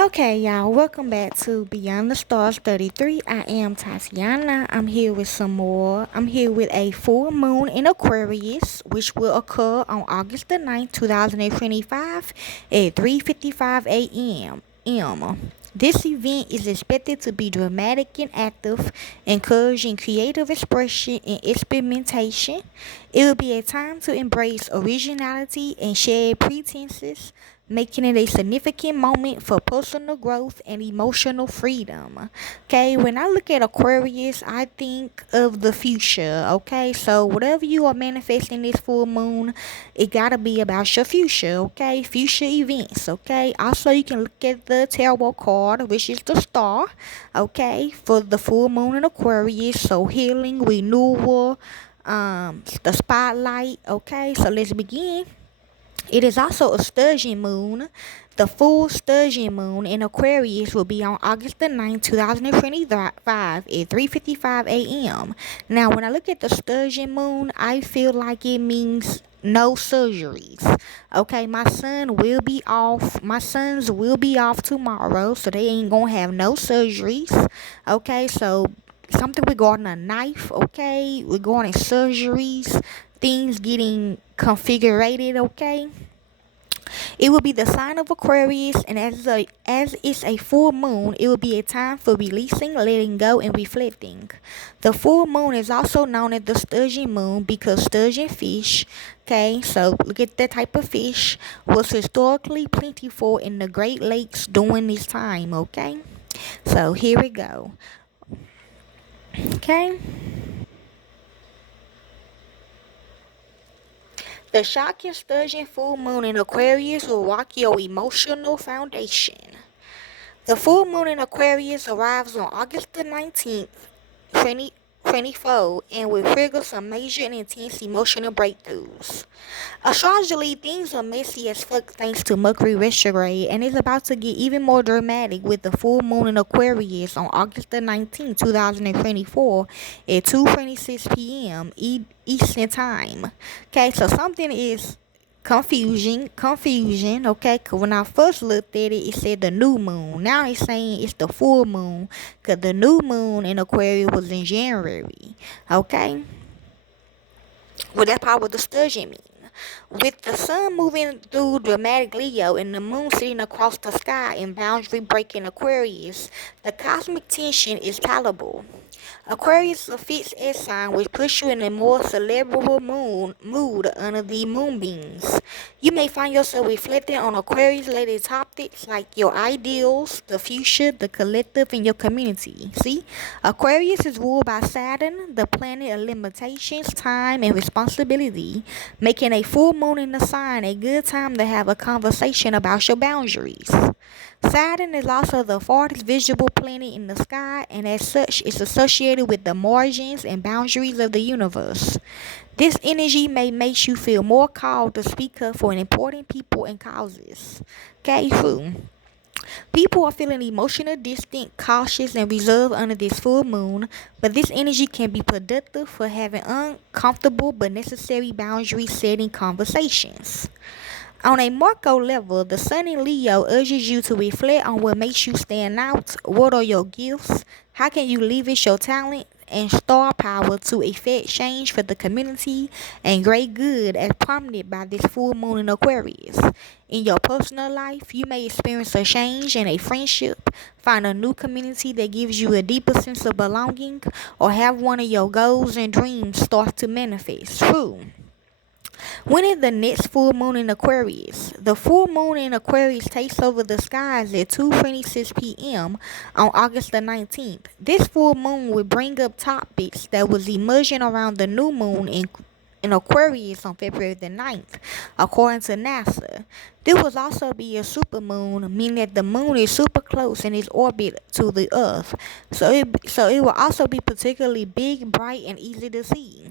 Okay, y'all, welcome back to Beyond the Stars 33. I am Tatiana. I'm here with some more. I'm here with a full moon in Aquarius, which will occur on August the 9th, 2025 at 3:55 a.m. This event is expected to be dramatic and active, encouraging creative expression and experimentation. It will be a time to embrace originality and shed pretenses, making it a significant moment for personal growth and emotional freedom. Okay, when I look at Aquarius, I think of the future. Okay, so whatever you are manifesting this full moon, it gotta be about your future. Okay, future events. Okay, also you can look at the tarot card, which is the star. Okay, for the full moon in Aquarius, so healing, renewal, the spotlight. Okay, so let's begin. It is also a Sturgeon moon. The full Sturgeon moon in Aquarius will be on August the 9th, 2025 at 3:55 a.m. Now, when I look at the Sturgeon moon, I feel like it means no surgeries. Okay, my son will be off. My sons will be off tomorrow, so they ain't gonna have no surgeries. Okay, so something regarding a knife, okay, regarding surgeries, things getting configured, okay. It will be the sign of Aquarius, and as it's a full moon, it will be a time for releasing, letting go, and reflecting. The full moon is also known as the Sturgeon moon because sturgeon fish, okay, so look at that type of fish, was historically plentiful in the Great Lakes during this time, okay? So here we go, okay? The shocking Sturgeon full moon in Aquarius will rock your emotional foundation. The full moon in Aquarius arrives on August the 19th, 2024, and will trigger some major and intense emotional breakthroughs. Astrologically, things are messy as fuck thanks to Mercury retrograde, and it's about to get even more dramatic with the full moon in Aquarius on August the 19th, 2024 at 2:26 p.m. Eastern Time. Okay, so something is confusion, okay? Because when I first looked at it, it said the new moon. Now it's saying it's the full moon because the new moon in Aquarius was in January, okay? Well, that's probably what the sturgeon mean. With the sun moving through dramatic Leo and the moon sitting across the sky in boundary breaking Aquarius, the cosmic tension is palatable. Aquarius is a fixed air sign which puts you in a more celebrable mood under the moonbeams. You may find yourself reflecting on Aquarius related topics like your ideals, the future, the collective, and your community. See, Aquarius is ruled by Saturn, the planet of limitations, time, and responsibility, making a full moon in the sign a good time to have a conversation about your boundaries. Saturn is also the farthest visible planet in the sky, and as such is associated with the margins and boundaries of the universe. This energy may make you feel more called to speak up for important people and causes. Okay, true. People are feeling emotional, distant, cautious, and reserved under this full moon, but this energy can be productive for having uncomfortable but necessary boundary setting conversations. On a macro level, the Sun in Leo urges you to reflect on what makes you stand out, what are your gifts, how can you leverage your talent and star power to effect change for the community and great good as prompted by this full moon in Aquarius. In your personal life, you may experience a change in a friendship, find a new community that gives you a deeper sense of belonging, or have one of your goals and dreams start to manifest. True. When is the next full moon in Aquarius? The full moon in Aquarius takes over the skies at 2:26 p.m. on August the 19th. This full moon will bring up topics that was emerging around the new moon in Aquarius on February the 9th, according to NASA. This will also be a supermoon, meaning that the moon is super close in its orbit to the Earth. So it will also be particularly big, bright, and easy to see.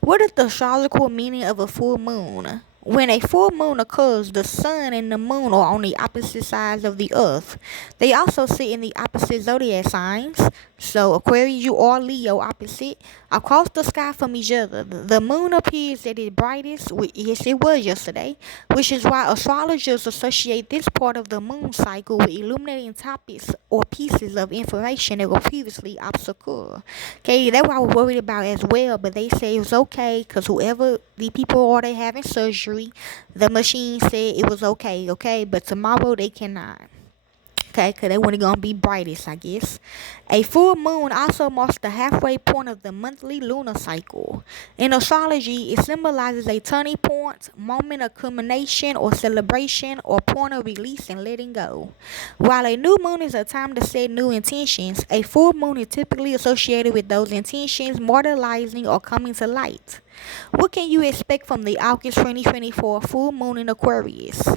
What is the astrological meaning of a full moon? When a full moon occurs, the sun and the moon are on the opposite sides of the earth. They also sit in the opposite zodiac signs. So Aquarius, you are Leo opposite, across the sky from each other. The moon appears at its brightest, yes it was yesterday, which is why astrologers associate this part of the moon cycle with illuminating topics or pieces of information that were previously obscure. Okay, that's what I was worried about as well, but they say it was okay because whoever the people are they having surgery, the machine said it was okay, but tomorrow they cannot. Okay, because they want to be brightest, I guess. A full moon also marks the halfway point of the monthly lunar cycle. In astrology, it symbolizes a turning point, moment of culmination or celebration, or point of release and letting go. While a new moon is a time to set new intentions, a full moon is typically associated with those intentions materializing or coming to light. What can you expect from the August 2024 full moon in Aquarius?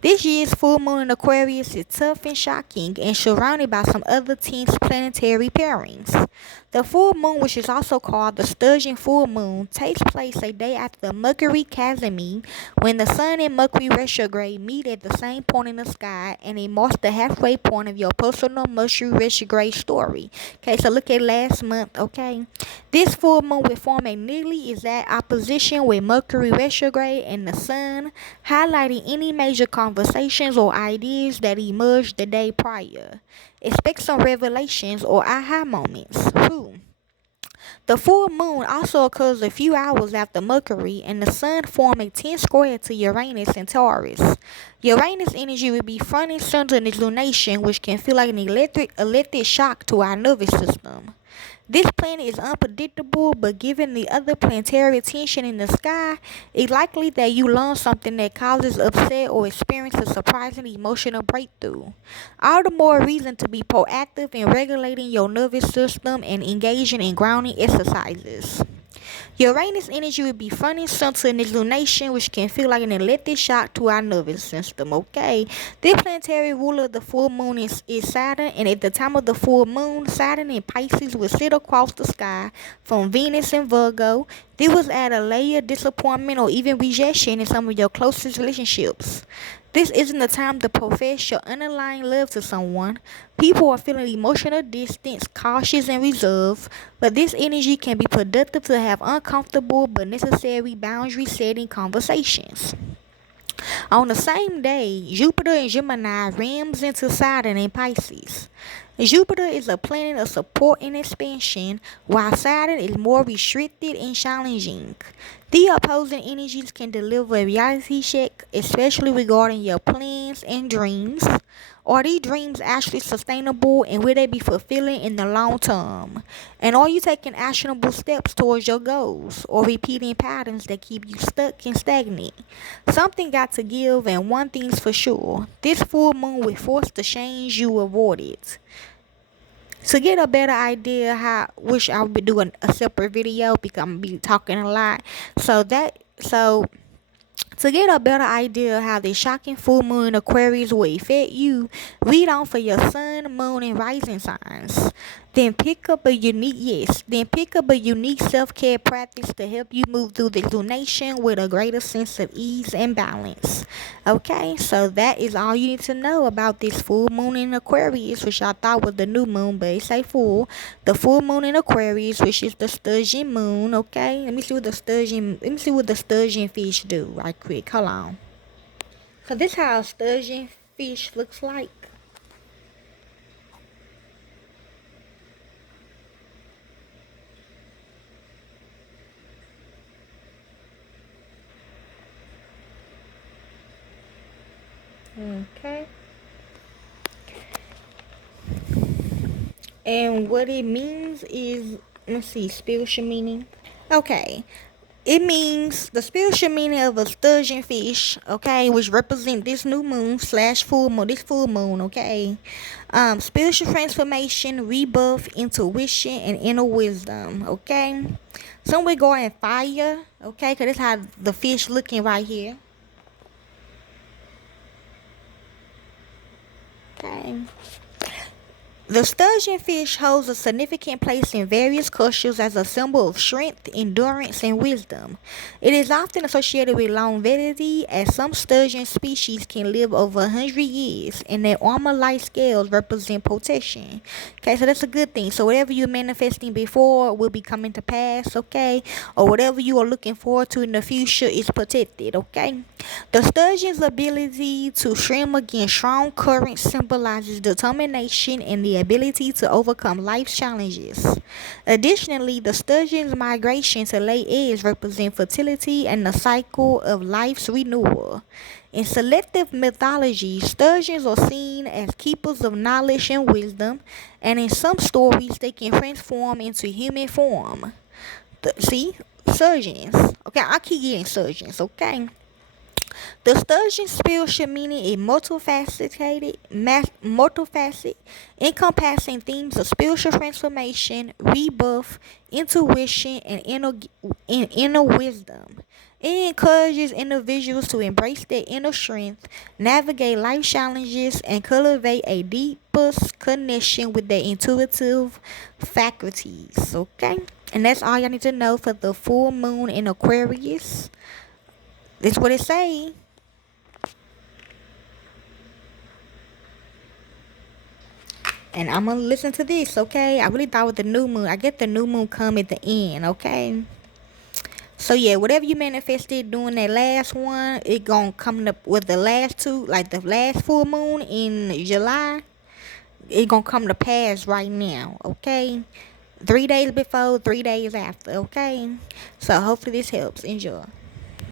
This year's full moon in Aquarius is tough and shocking and surrounded by some other tense planetary pairings. The full moon, which is also called the Sturgeon full moon, takes place a day after the Mercury Casimir, when the Sun and Mercury retrograde meet at the same point in the sky, and it marks the halfway point of your personal Mercury retrograde story. Okay, so look at last month, okay? This full moon will form a nearly exact opposition with Mercury retrograde and the Sun, highlighting any major conversations or ideas that emerged the day prior. Expect some revelations or aha moments. The full moon also occurs a few hours after Mercury and the Sun form a 10 square to Uranus and Taurus. Uranus energy will be front and center in its lunation, which can feel like an electric shock to our nervous system. This planet is unpredictable, but given the other planetary tension in the sky, it's likely that you learn something that causes upset or experience a surprising emotional breakthrough. All the more reason to be proactive in regulating your nervous system and engaging in grounding exercises. Uranus energy will be front and center in its lunation, which can feel like an electric shock to our nervous system, okay? This planetary ruler of the full moon is Saturn, and at the time of the full moon, Saturn in Pisces will sit across the sky from Venus in Virgo. This will add a layer of disappointment or even rejection in some of your closest relationships. This isn't the time to profess your underlying love to someone. People are feeling emotional distance, cautious and reserved, but this energy can be productive to have uncomfortable but necessary boundary setting conversations. On the same day, Jupiter in Gemini rams into Saturn in Pisces. Jupiter is a planet of support and expansion, while Saturn is more restricted and challenging. The opposing energies can deliver a reality check, especially regarding your plans and dreams. Are these dreams actually sustainable, and will they be fulfilling in the long term? And are you taking actionable steps towards your goals, or repeating patterns that keep you stuck and stagnant? Something got to give, and one thing's for sure: this full moon will force the change you avoided. To get a better idea, wish I would be doing a separate video because I'm gonna be talking a lot. So to get a better idea of how the shocking full moon in Aquarius will affect you, read on for your sun, moon, and rising signs. Then pick up a unique self-care practice to help you move through the lunation with a greater sense of ease and balance. Okay, so that is all you need to know about this full moon in Aquarius, which I thought was the new moon, but it's a full. The full moon in Aquarius, which is the Sturgeon moon. Okay, let me see what the Sturgeon fish do right quick. Hold on. So this is how a Sturgeon fish looks like. Okay. And what it means is, let's see, spiritual meaning. Okay. It means the spiritual meaning of a sturgeon fish, okay, which represent this new moon / full moon, this full moon, okay. Spiritual transformation, rebirth, intuition, and inner wisdom, okay. Some regarding fire, okay, because this how the fish looking right here. Okay. The sturgeon fish holds a significant place in various cultures as a symbol of strength, endurance, and wisdom. It is often associated with longevity, as some sturgeon species can live over 100 years, and their armor-like scales represent protection. Okay, so that's a good thing. So whatever you're manifesting before will be coming to pass, okay? Or whatever you are looking forward to in the future is protected, okay? The sturgeon's ability to swim against strong currents symbolizes determination and the ability to overcome life's challenges. Additionally, the sturgeon's migration to lay eggs represent fertility and the cycle of life's renewal. In selective mythology, sturgeons are seen as keepers of knowledge and wisdom, and in some stories, they can transform into human form. See? Sturgeons. Okay, I keep getting sturgeons, okay? The sturgeon's spiritual meaning is multifaceted, encompassing themes of spiritual transformation, rebirth, intuition, and inner wisdom. It encourages individuals to embrace their inner strength, navigate life challenges, and cultivate a deeper connection with their intuitive faculties. Okay? And that's all y'all need to know for the full moon in Aquarius. That's what it say. And I'm gonna listen to this, okay? I really thought with the new moon, I get the new moon come at the end, okay? So yeah, whatever you manifested doing that last one, it gonna come up with the last two, like the last full moon in July. It gonna come to pass right now, okay? 3 days before, 3 days after, okay? So hopefully this helps. Enjoy.